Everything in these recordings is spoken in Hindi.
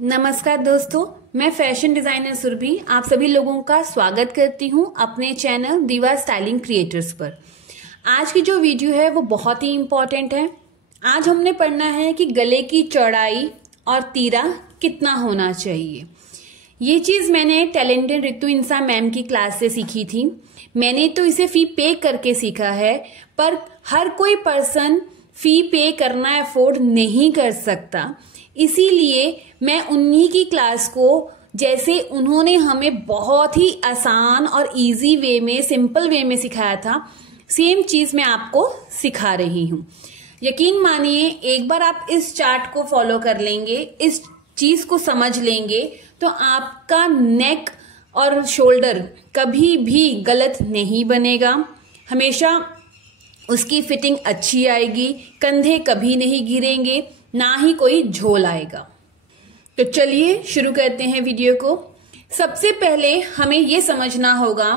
नमस्कार दोस्तों, मैं फैशन डिजाइनर सुरभि आप सभी लोगों का स्वागत करती हूं अपने चैनल दीवा स्टाइलिंग क्रिएटर्स पर। आज की जो वीडियो है वो बहुत ही इम्पोर्टेंट है। आज हमने पढ़ना है कि गले की चौड़ाई और तीरा कितना होना चाहिए। ये चीज मैंने टैलेंटेड रितु इंसा मैम की क्लास से सीखी थी। मैंने तो इसे फी पे करके सीखा है, पर हर कोई पर्सन फी पे करना अफोर्ड नहीं कर सकता। इसीलिए मैं उन्हीं की क्लास को, जैसे उन्होंने हमें बहुत ही आसान और इजी वे में, सिंपल वे में सिखाया था, सेम चीज मैं आपको सिखा रही हूँ। यकीन मानिए, एक बार आप इस चार्ट को फॉलो कर लेंगे, इस चीज को समझ लेंगे, तो आपका नेक और शोल्डर कभी भी गलत नहीं बनेगा। हमेशा उसकी फिटिंग अच्छी आएगी, कंधे कभी नहीं गिरेंगे, ना ही कोई झोल आएगा। तो चलिए शुरू करते हैं वीडियो को। सबसे पहले हमें यह समझना होगा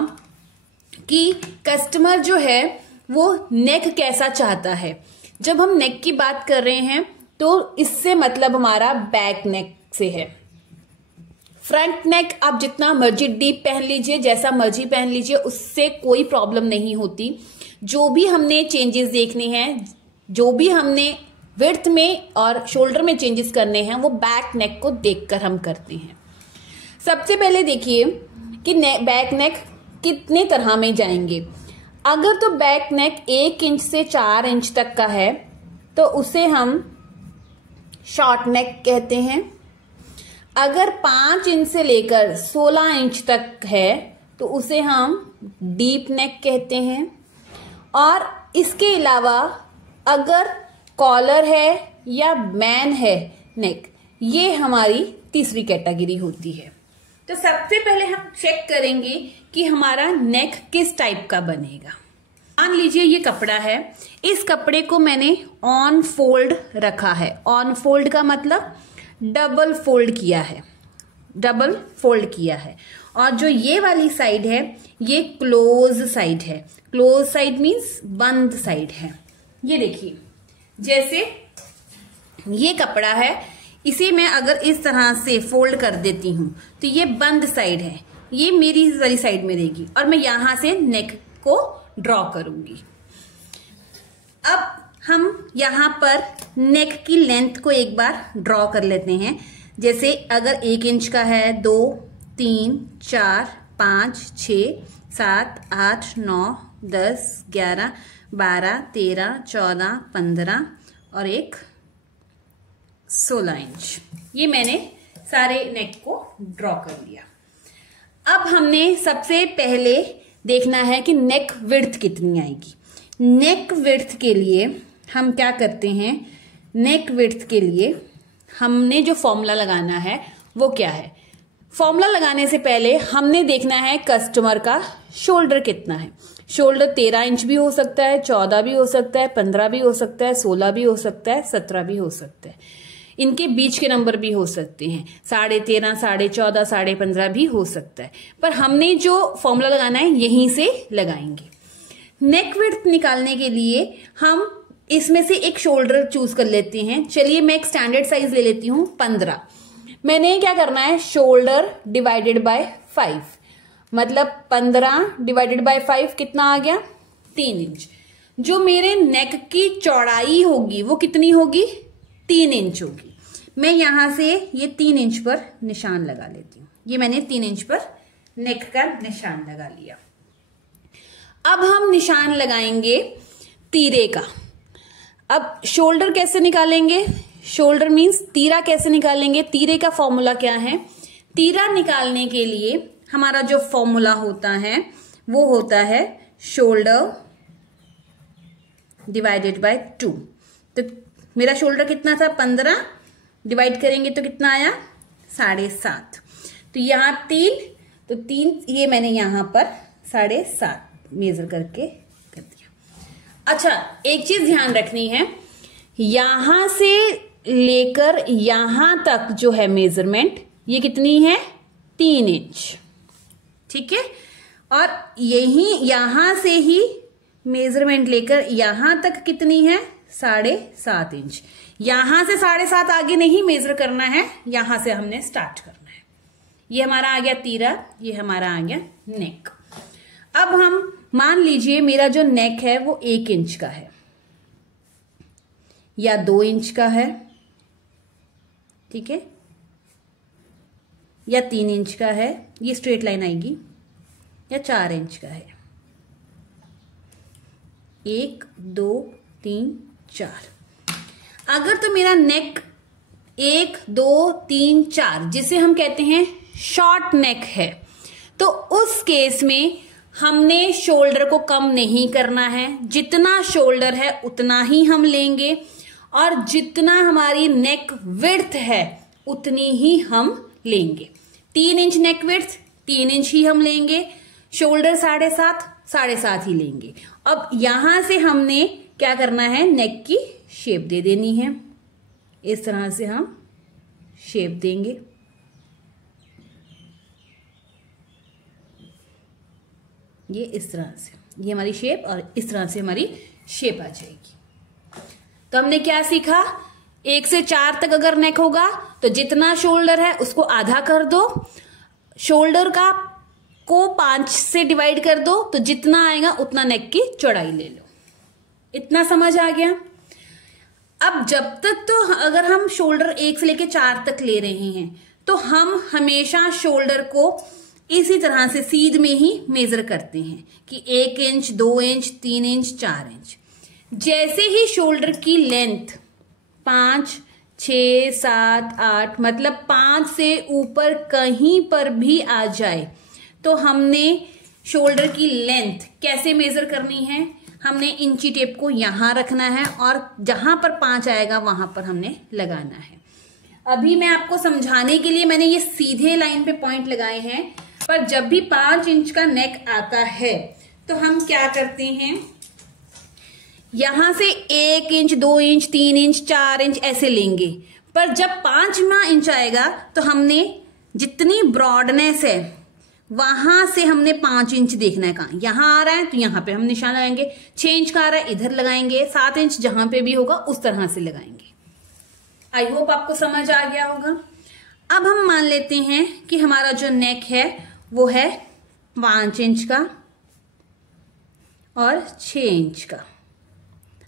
कि कस्टमर जो है वो नेक कैसा चाहता है। जब हम नेक की बात कर रहे हैं तो इससे मतलब हमारा बैक नेक से है। फ्रंट नेक आप जितना मर्जी डीप पहन लीजिए, जैसा मर्जी पहन लीजिए, उससे कोई प्रॉब्लम नहीं होती। जो भी हमने चेंजेस देखने हैं, जो भी हमने विड्थ में और शोल्डर में चेंजेस करने हैं, वो बैक नेक को देखकर हम करते हैं। सबसे पहले देखिए कि बैक नेक कितने तरह में जाएंगे। अगर तो बैक नेक 1 इंच से 4 इंच तक का है तो उसे हम शॉर्ट नेक कहते हैं। अगर 5 इंच से लेकर 16 इंच तक है तो उसे हम डीप नेक कहते हैं। और इसके अलावा अगर कॉलर है या मैन है नेक, ये हमारी तीसरी कैटेगरी होती है। तो सबसे पहले हम चेक करेंगे कि हमारा नेक किस टाइप का बनेगा। मान लीजिए ये कपड़ा है, इस कपड़े को मैंने ऑन फोल्ड रखा है। ऑन फोल्ड का मतलब डबल फोल्ड किया है, डबल फोल्ड किया है। और जो ये वाली साइड है ये क्लोज साइड है। क्लोज साइड मीन्स बंद साइड है। ये देखिए, जैसे ये कपड़ा है, इसे मैं अगर इस तरह से फोल्ड कर देती हूं तो ये बंद साइड है, ये मेरी वाली साइड में रहेगी और मैं यहां से नेक को ड्रॉ करूंगी। अब हम यहां पर नेक की लेंथ को एक बार ड्रॉ कर लेते हैं। जैसे अगर 1 इंच का है, 2, 3, 4, 5, 6, 7, 8, 9, 10, 11, 12, 13, 14, 15 और एक 16 इंच। ये मैंने सारे नेक को ड्रॉ कर लिया। अब हमने सबसे पहले देखना है कि नेक विड्थ कितनी आएगी। नेक विड्थ के लिए हम क्या करते हैं, नेक विड्थ के लिए हमने जो फॉर्मूला लगाना है वो क्या है। फॉर्मूला लगाने से पहले हमने देखना है कस्टमर का शोल्डर कितना है। शोल्डर 13 इंच भी हो सकता है, 14 भी हो सकता है, 15 भी हो सकता है, 16 भी हो सकता है, 17 भी हो सकता है। इनके बीच के नंबर भी हो सकते हैं, 13.5, 14.5, 15.5 भी हो सकता है। पर हमने जो फॉर्मूला लगाना है यहीं से लगाएंगे। नेक विड्थ निकालने के लिए हम इसमें से एक शोल्डर चूज कर लेते हैं। चलिए मैं एक स्टैंडर्ड साइज ले लेती हूँ 15। मैंने क्या करना है, शोल्डर डिवाइडेड बाय 5, मतलब 15 डिवाइडेड बाय 5 कितना आ गया, 3 इंच। जो मेरे नेक की चौड़ाई होगी वो कितनी होगी, 3 इंच होगी। मैं यहां से ये 3 इंच पर निशान लगा लेती हूँ। ये मैंने 3 इंच पर नेक का निशान लगा लिया। अब हम निशान लगाएंगे तीरे का। अब शोल्डर कैसे निकालेंगे, शोल्डर मीन्स तीरा कैसे निकालेंगे। तीरे का फॉर्मूला क्या है, तीरा निकालने के लिए हमारा जो फॉर्मूला होता है वो होता है शोल्डर डिवाइडेड बाय 2। तो मेरा शोल्डर कितना था, 15, डिवाइड करेंगे तो कितना आया, 7.5। तो यहां 3, तो 3 ये मैंने यहां पर 7.5 मेजर करके कर दिया। अच्छा, एक चीज ध्यान रखनी है, यहां से लेकर यहां तक जो है मेजरमेंट, ये कितनी है, 3 इंच, ठीक है। और यहां से ही मेजरमेंट लेकर यहां तक कितनी है, 7.5 इंच। यहां से 7.5 आगे नहीं मेजर करना है, यहां से हमने स्टार्ट करना है। ये हमारा आ गया तीरा, ये हमारा आ गया नेक। अब हम मान लीजिए मेरा जो नेक है वो 1 इंच का है या 2 इंच का है, ठीक है, या 3 इंच का है, ये स्ट्रेट लाइन आएगी, या 4 इंच का है। 1 2 3 4। अगर तो मेरा नेक 1 2 3 4 जिसे हम कहते हैं शॉर्ट नेक है, तो उस केस में हमने शोल्डर को कम नहीं करना है। जितना शोल्डर है उतना ही हम लेंगे, और जितना हमारी नेक विड्थ है उतनी ही हम लेंगे। 3 इंच नेक विड्थ, 3 इंच ही हम लेंगे। शोल्डर 7.5, 7.5 ही लेंगे। अब यहां से हमने क्या करना है, नेक की शेप दे देनी है। इस तरह से हम शेप देंगे। ये इस तरह से, ये हमारी शेप, और इस तरह से हमारी शेप आ जाएगी। तो हमने क्या सीखा, 1 से 4 तक अगर नेक होगा तो जितना शोल्डर है उसको आधा कर दो, शोल्डर का को 5 से डिवाइड कर दो, तो जितना आएगा उतना नेक की चौड़ाई ले लो। इतना समझ आ गया। अब जब तक तो अगर हम शोल्डर 1 से लेके 4 तक ले रहे हैं तो हम हमेशा शोल्डर को इसी तरह से सीध में ही मेजर करते हैं कि 1 इंच 2 इंच 3 इंच 4 इंच। जैसे ही शोल्डर की लेंथ 5 6 7 8 मतलब 5 से ऊपर कहीं पर भी आ जाए तो हमने शोल्डर की लेंथ कैसे मेजर करनी है, हमने इंची टेप को यहां रखना है और जहां पर 5 आएगा वहां पर हमने लगाना है। अभी मैं आपको समझाने के लिए मैंने ये सीधे लाइन पे पॉइंट लगाए हैं, पर जब भी 5 इंच का नेक आता है तो हम क्या करते हैं, यहां से 1 इंच 2 इंच 3 इंच 4 इंच ऐसे लेंगे, पर जब 5वां इंच आएगा तो हमने जितनी ब्रॉडनेस है वहां से हमने 5 इंच देखना है। कहां, यहां आ रहा है तो यहां पे हम निशान लगाएंगे, 6 इंच का आ रहा है इधर लगाएंगे, 7 इंच जहां पे भी होगा उस तरह से लगाएंगे। आई होप आपको समझ आ गया होगा। अब हम मान लेते हैं कि हमारा जो नेक है वो है 5 इंच का और 6 इंच का।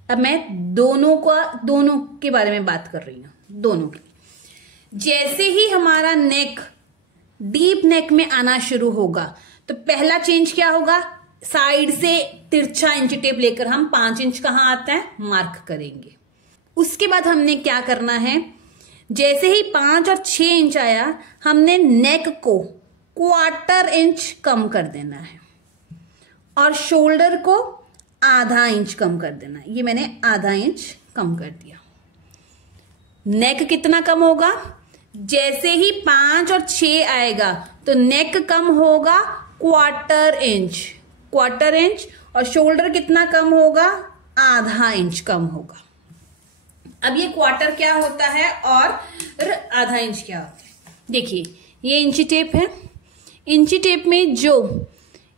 अब मैं दोनों के बारे में बात कर रही हूं, दोनों की। जैसे ही हमारा नेक डीप नेक में आना शुरू होगा तो पहला चेंज क्या होगा, साइड से तिरछा इंची टेप लेकर हम 5 इंच कहां आता है मार्क करेंगे। उसके बाद हमने क्या करना है, जैसे ही 5 और 6 इंच आया हमने नेक को 1/4 इंच कम कर देना है और शोल्डर को आधा इंच कम कर देना है। ये मैंने आधा इंच कम कर दिया। नेक कितना कम होगा, जैसे ही 5 और 6 आएगा तो नेक कम होगा 1/4 इंच, 1/4 इंच, और शोल्डर कितना कम होगा, आधा इंच कम होगा। अब ये 1/4 क्या होता है और आधा इंच क्या होता है, देखिए ये इंची टेप है। इंची टेप में जो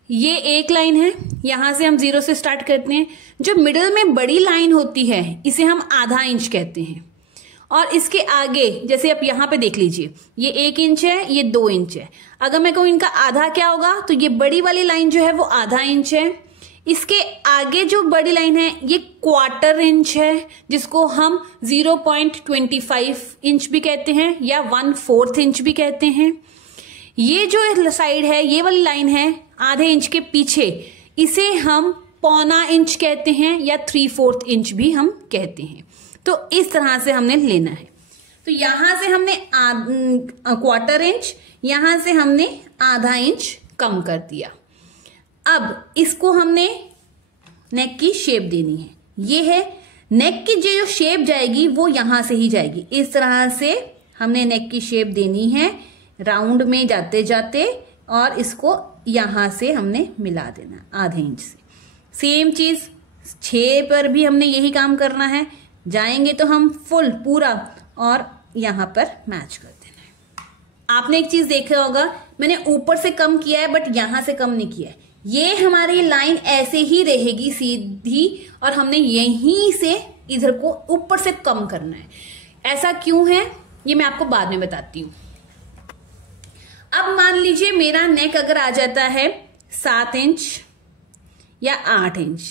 ये एक लाइन है, यहां से हम 0 से स्टार्ट करते हैं। जो मिडिल में बड़ी लाइन होती है इसे हम आधा इंच कहते हैं, और इसके आगे जैसे आप यहां पे देख लीजिए ये 1 इंच है, ये 2 इंच है। अगर मैं कहूं इनका आधा क्या होगा तो ये बड़ी वाली लाइन जो है वो आधा इंच है। इसके आगे जो बड़ी लाइन है ये 1/4 इंच है, जिसको हम 0.25 इंच भी कहते हैं या 1/4 इंच भी कहते हैं। ये जो साइड है, ये वाली लाइन है आधे इंच के पीछे, इसे हम 1/4 इंच कहते हैं या 3/4 इंच भी हम कहते हैं। तो इस तरह से हमने लेना है। तो यहां से हमने 1/4 इंच, यहां से हमने आधा इंच कम कर दिया। अब इसको हमने नेक की शेप देनी है। ये है नेक की जो शेप जाएगी वो यहां से ही जाएगी। इस तरह से हमने नेक की शेप देनी है राउंड में जाते जाते, और इसको यहां से हमने मिला देना आधे इंच से। सेम चीज 6 पर भी हमने यही काम करना है। जाएंगे तो हम फुल पूरा और यहां पर मैच कर देना है। आपने एक चीज देखा होगा, मैंने ऊपर से कम किया है बट यहां से कम नहीं किया है। ये हमारी लाइन ऐसे ही रहेगी सीधी, और हमने यहीं से इधर को ऊपर से कम करना है। ऐसा क्यों है ये मैं आपको बाद में बताती हूं। अब मान लीजिए मेरा नेक अगर आ जाता है 7 इंच या 8 इंच,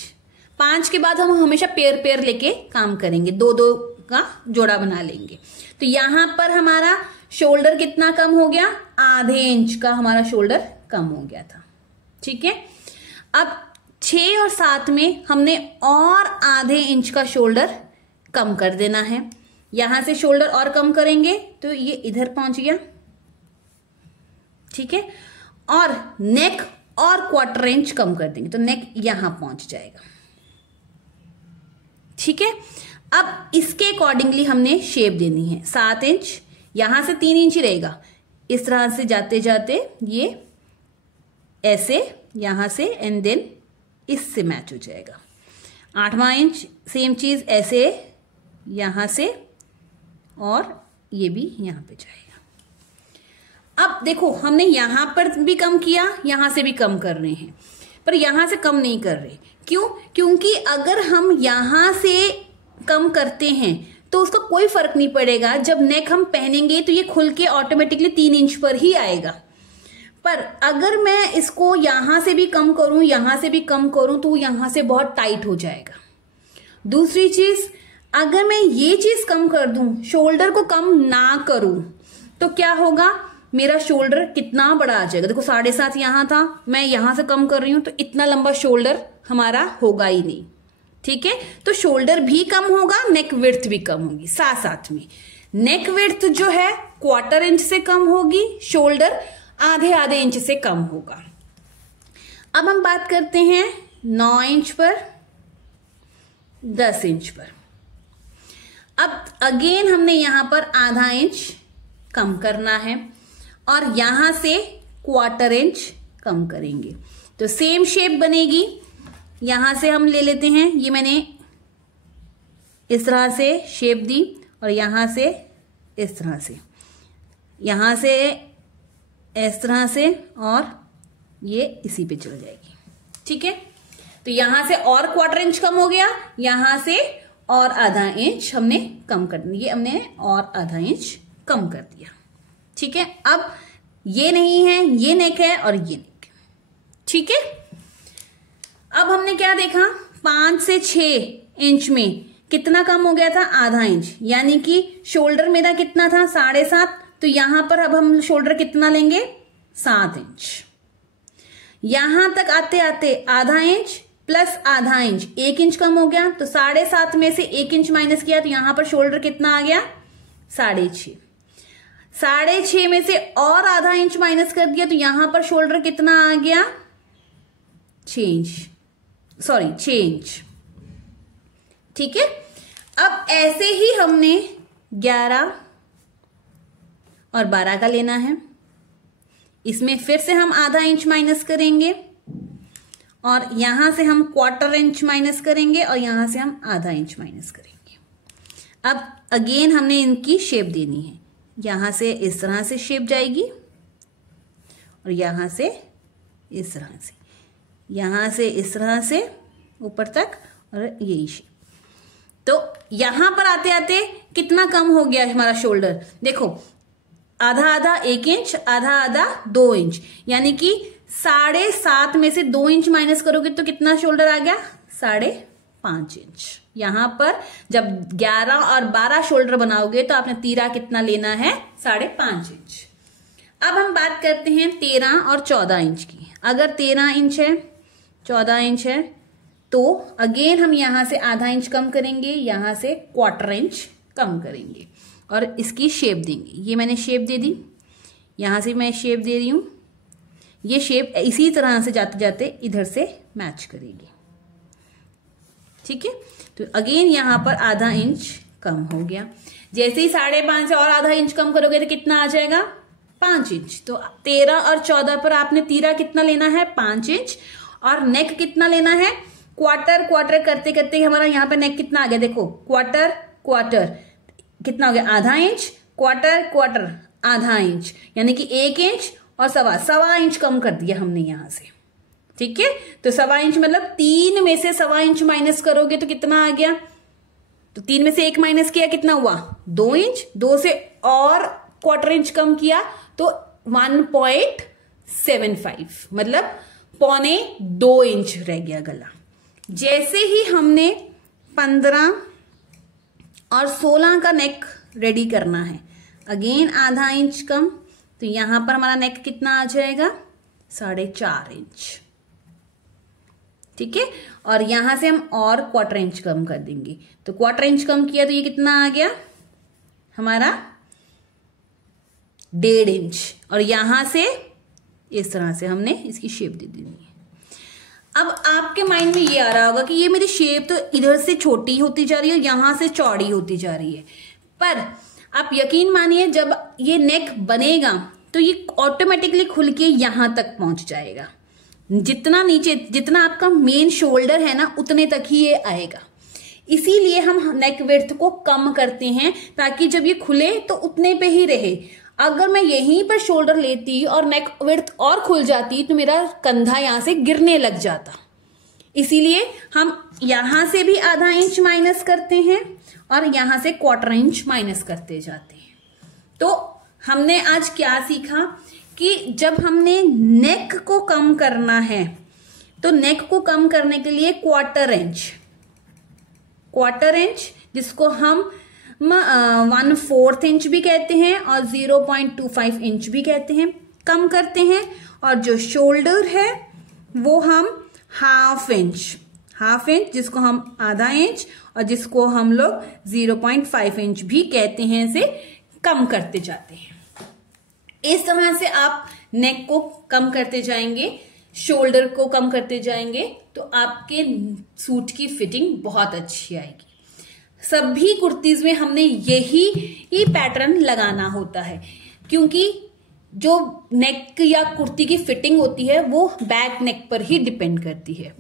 5 के बाद हम हमेशा पेयर पेयर लेके काम करेंगे, 2-2 का जोड़ा बना लेंगे। तो यहां पर हमारा शोल्डर कितना कम हो गया, आधे इंच का हमारा शोल्डर कम हो गया था। ठीक है, अब 6 और 7 में हमने और आधे इंच का शोल्डर कम कर देना है। यहां से शोल्डर और कम करेंगे तो ये इधर पहुंच गया। ठीक है, और नेक और 1/4 इंच कम कर देंगे तो नेक यहां पहुंच जाएगा। ठीक है, अब इसके अकॉर्डिंगली हमने शेप देनी है। 7 इंच, यहां से 3 इंच ही रहेगा, इस तरह से जाते जाते ये ऐसे यहां से एंड देन इससे मैच हो जाएगा। 8वां इंच सेम चीज ऐसे यहां से और ये भी यहां पे जाएगा। अब देखो हमने यहां पर भी कम किया, यहां से भी कम कर रहे हैं, पर यहां से कम नहीं कर रहे। क्यों? क्योंकि अगर हम यहां से कम करते हैं तो उसका कोई फर्क नहीं पड़ेगा। जब नेक हम पहनेंगे तो ये खुल के ऑटोमेटिकली 3 इंच पर ही आएगा। पर अगर मैं इसको यहां से भी कम करूं, यहां से भी कम करूं तो यहां से बहुत टाइट हो जाएगा। दूसरी चीज, अगर मैं ये चीज कम कर दूं, शोल्डर को कम ना करूं, तो क्या होगा, मेरा शोल्डर कितना बड़ा आ जाएगा। देखो 7.5 यहां था, मैं यहां से कम कर रही हूं तो इतना लंबा शोल्डर हमारा होगा ही नहीं। ठीक है, तो शोल्डर भी कम होगा, नेक विड्थ भी कम होगी। साथ साथ में नेक विड्थ जो है 1/4 इंच से कम होगी, शोल्डर आधे इंच से कम होगा। अब हम बात करते हैं 9 इंच पर, 10 इंच पर। अब अगेन हमने यहां पर आधा इंच कम करना है और यहां से 1/4 इंच कम करेंगे तो सेम शेप बनेगी। यहां से हम ले लेते हैं, ये मैंने इस तरह से शेप दी और यहां से इस तरह से, यहां से इस तरह से और ये इसी पे चल जाएगी। ठीक है, तो यहां से और 1/4 इंच कम हो गया, यहां से और आधा इंच हमने कम कर दिया, ये हमने और आधा इंच कम कर दिया। ठीक है, अब ये नहीं है, ये नेक है और ये नेक। ठीक है, अब हमने क्या देखा, 5 से 6 इंच में कितना कम हो गया था, आधा इंच। यानी कि शोल्डर मेरा कितना था, 7.5, तो यहां पर अब हम शोल्डर कितना लेंगे, 7 इंच। यहां तक आते आते आधा इंच प्लस आधा इंच, 1 इंच कम हो गया। तो 7.5 में से 1 इंच माइनस किया तो यहां पर शोल्डर कितना आ गया, 6.5। 6.5 में से और आधा इंच माइनस कर दिया तो यहां पर शोल्डर कितना आ गया, 6 इंच। ठीक है, अब ऐसे ही हमने 11 और 12 का लेना है। इसमें फिर से हम आधा इंच माइनस करेंगे और यहां से हम 1/4 इंच माइनस करेंगे और यहां से हम आधा इंच माइनस करेंगे। अब अगेन हमने इनकी शेप देनी है। यहां से इस तरह से शेप जाएगी और यहां से इस तरह से, यहां से इस तरह से ऊपर तक और यही शेप। तो यहां पर आते आते कितना कम हो गया हमारा शोल्डर, देखो आधा आधा 1 इंच, आधा आधा 2 इंच, यानी कि 7.5 में से 2 इंच माइनस करोगे तो कितना शोल्डर आ गया, 5.5 इंच। यहां पर जब 11 और 12 शोल्डर बनाओगे तो आपने तीरा कितना लेना है, 5.5 इंच। अब हम बात करते हैं 13 और 14 इंच की। अगर 13 इंच है, 14 इंच है, तो अगेन हम यहां से आधा इंच कम करेंगे, यहां से 1/4 इंच कम करेंगे और इसकी शेप देंगे। ये मैंने शेप दे दी, यहां से मैं शेप दे रही हूं। ये शेप इसी तरह से जाते जाते इधर से मैच करेगी। ठीक है, तो अगेन यहां पर आधा इंच कम हो गया। जैसे ही 5.5 से और आधा इंच कम करोगे तो कितना आ जाएगा, 5 इंच। तो 13 और 14 पर आपने तीरा कितना लेना है, 5 इंच, और नेक कितना लेना है, क्वार्टर करते करते हमारा यहाँ पे नेक कितना आ गया, देखो क्वार्टर कितना हो गया, आधा इंच, क्वार्टर आधा इंच, यानी कि 1 इंच और सवा इंच कम कर दिया हमने यहां से। ठीक है, तो 1.25 इंच मतलब 3 में से 1.25 इंच माइनस करोगे तो कितना आ गया, तो 3 में से 1 माइनस किया, कितना हुआ 2 इंच, 2 से और क्वार्टर इंच कम किया तो 1.75, मतलब 1.25 इंच रह गया गला। जैसे ही हमने 15 और 16 का नेक रेडी करना है, अगेन आधा इंच कम, तो यहां पर हमारा नेक कितना आ जाएगा 4.5 इंच, ठीक है। और यहां से हम और क्वार्टर इंच कम कर देंगे, तो क्वार्टर इंच कम किया तो ये कितना आ गया हमारा 1.5 इंच, और यहां से इस तरह से हमने इसकी शेप दे देनी है। अब आपके माइंड में ये आ रहा होगा कि ये मेरी शेप तो इधर से छोटी होती जा रही है, यहां से चौड़ी होती जा रही है, पर आप यकीन मानिए जब ये नेक बनेगा तो ये ऑटोमेटिकली खुल के यहां तक पहुंच जाएगा। जितना नीचे, जितना आपका मेन शोल्डर है ना, उतने तक ही ये आएगा। इसीलिए हम नेक विड्थ को कम करते हैं ताकि जब ये खुले तो उतने पे ही रहे। अगर मैं यहीं पर शोल्डर लेती और नेक विड्थ और खुल जाती तो मेरा कंधा यहां से गिरने लग जाता। इसीलिए हम यहां से भी आधा इंच माइनस करते हैं और यहां से क्वार्टर इंच माइनस करते जाते हैं। तो हमने आज क्या सीखा कि जब हमने नेक को कम करना है तो नेक को कम करने के लिए क्वार्टर इंच जिसको हम 1/4 इंच भी कहते हैं और 0.25 इंच भी कहते हैं, कम करते हैं। और जो शोल्डर है वो हम हाफ इंच जिसको हम आधा इंच और जिसको हम लोग 0.5 इंच भी कहते हैं, से कम करते जाते हैं। इस तरह से आप नेक को कम करते जाएंगे, शोल्डर को कम करते जाएंगे, तो आपके सूट की फिटिंग बहुत अच्छी आएगी। सभी कुर्तीज में हमने यही पैटर्न लगाना होता है, क्योंकि जो नेक या कुर्ती की फिटिंग होती है वो बैक नेक पर ही डिपेंड करती है।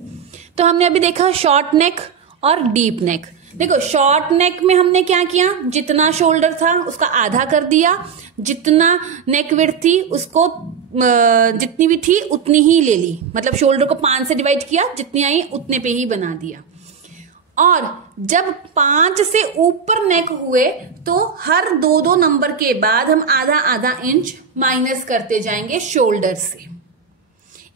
तो हमने अभी देखा शॉर्ट नेक और डीप नेक। देखो शॉर्ट नेक में हमने क्या किया, जितना शोल्डर था उसका आधा कर दिया, जितना नेक विड्थ थी उसको जितनी भी थी उतनी ही ले ली, मतलब शोल्डर को 5 से डिवाइड किया, जितनी आई उतने पे ही बना दिया। और जब 5 से ऊपर नेक हुए तो हर 2-2 नंबर के बाद हम आधा इंच माइनस करते जाएंगे शोल्डर से।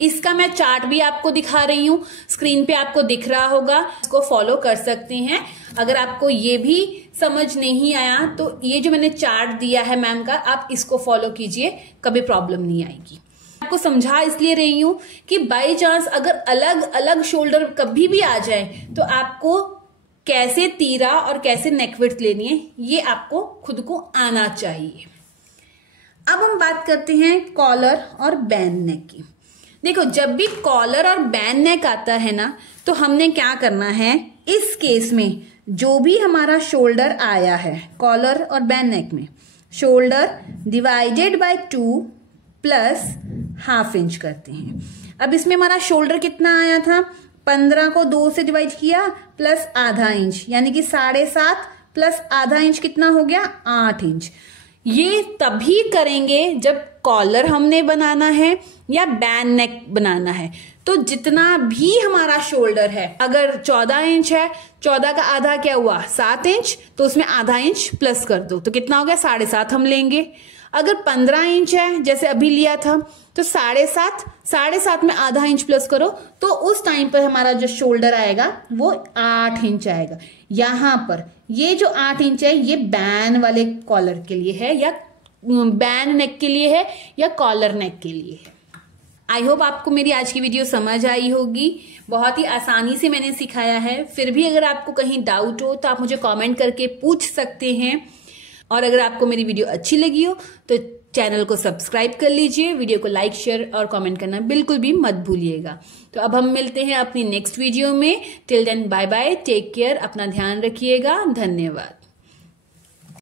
इसका मैं चार्ट भी आपको दिखा रही हूं, स्क्रीन पे आपको दिख रहा होगा, इसको फॉलो कर सकते हैं। अगर आपको ये भी समझ नहीं आया तो ये जो मैंने चार्ट दिया है मैम का, आप इसको फॉलो कीजिए, कभी प्रॉब्लम नहीं आएगी। आपको समझा इसलिए रही हूं कि बाई चांस अगर अलग अलग शोल्डर कभी भी आ जाए तो आपको कैसे तीरा और कैसे नेक विड्थ लेनी है ये आपको खुद को आना चाहिए। अब हम बात करते हैं कॉलर और बैन नेक की। देखो जब भी कॉलर और बैन नेक आता है ना, तो हमने क्या करना है, इस केस में जो भी हमारा शोल्डर आया है कॉलर और बैन नेक में, shoulder divided by 2 plus half inch करते हैं। अब इसमें हमारा शोल्डर कितना आया था, 15 को 2 से डिवाइड किया प्लस आधा इंच, यानी कि 7.5 प्लस आधा इंच कितना हो गया 8 इंच। ये तभी करेंगे जब कॉलर हमने बनाना है या बैन नेक बनाना है। तो जितना भी हमारा शोल्डर है, अगर 14 इंच है, 14 का आधा क्या हुआ 7 इंच, तो उसमें आधा इंच प्लस कर दो, तो कितना हो गया 7.5 हम लेंगे। अगर 15 इंच है जैसे अभी लिया था, तो 7.5 में आधा इंच प्लस करो, तो उस टाइम पर हमारा जो शोल्डर आएगा वो 8 इंच आएगा। यहां पर ये जो 8 इंच है ये बैन वाले कॉलर के लिए है या बैन नेक के लिए है या कॉलर नेक के लिए है। आई होप आपको मेरी आज की वीडियो समझ आई होगी। बहुत ही आसानी से मैंने सिखाया है। फिर भी अगर आपको कहीं डाउट हो तो आप मुझे कमेंट करके पूछ सकते हैं। और अगर आपको मेरी वीडियो अच्छी लगी हो तो चैनल को सब्सक्राइब कर लीजिए, वीडियो को लाइक शेयर और कमेंट करना बिल्कुल भी मत भूलिएगा। तो अब हम मिलते हैं अपनी नेक्स्ट वीडियो में। Till then bye bye, take care, अपना ध्यान रखिएगा, धन्यवाद।